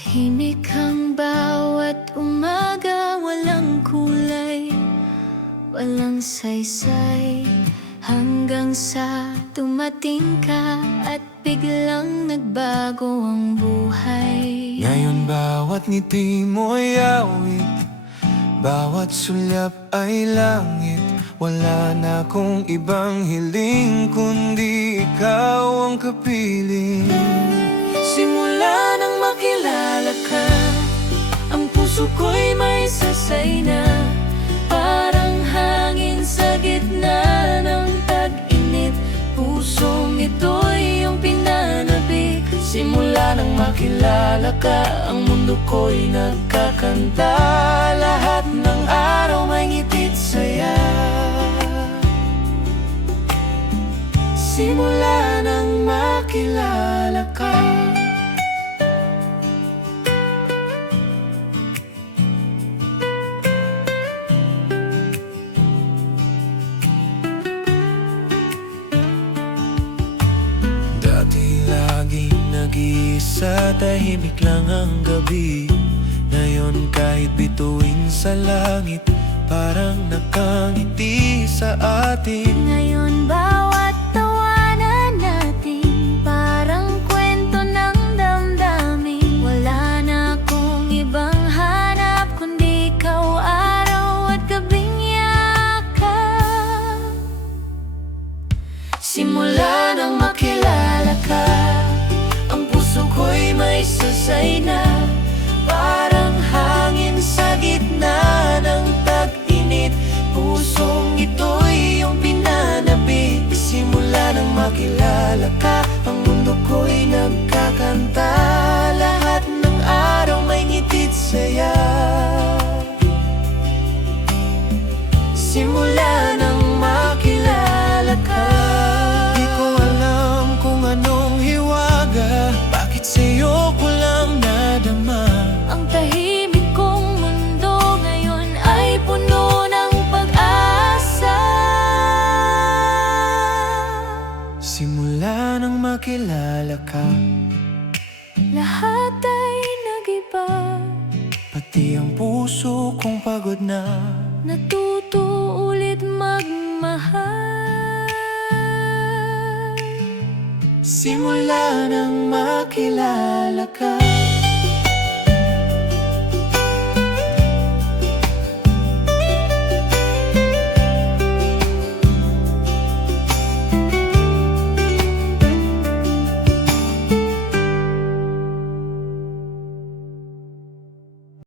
Tahimik ang bawat umaga, walang kulay, walang saysay, hanggang sa dumating ka at biglang nagbago ang buhay. Ngayon bawat ngiti mo'y awit, bawat sulyap ay langit. Wala na akong ibang hiling kundi ikaw ang kapiling. Simula nang makilala ka, ang puso ko'y may sasay na, parang hangin sa gitna ng tag-init. Pusong ito'y iyong pinanabik. Simula nang makilala ka, ang mundo ko'y nagkakanta. Lahat ng araw may ngitit saya. Simula nang makilala ka. Dati laging nag-iisa, tahimik lang ang gabi. Ngayon kahit bituin sa langit, parang nakangiti sa atin. Ngayon bawat tawanan natin, parang kwento ng damdamin. Wala na akong ibang hanap kundi ikaw, araw at gabing yakap. Simula nang makilala ka, ang puso ko'y may sasay na, parang hangin sa gitna ng tag-init. Pusong ito'y iyong pinanabik. Simula nang makilala ka, ang mundo ko'y nagkakanta. Lahat ng araw may ngitit saya. Simula nang makilala ka. Di ko alam kung anong hiwaga, bakit sa'yo ko lang nadama. Ang tahimik kong mundo ngayon ay puno ng pag-asa. Simula nang makilala ka, Lahat ay nag-iba, pati ang puso kong pagod na. natuto ulit magmahal. Simula nang makilala ka.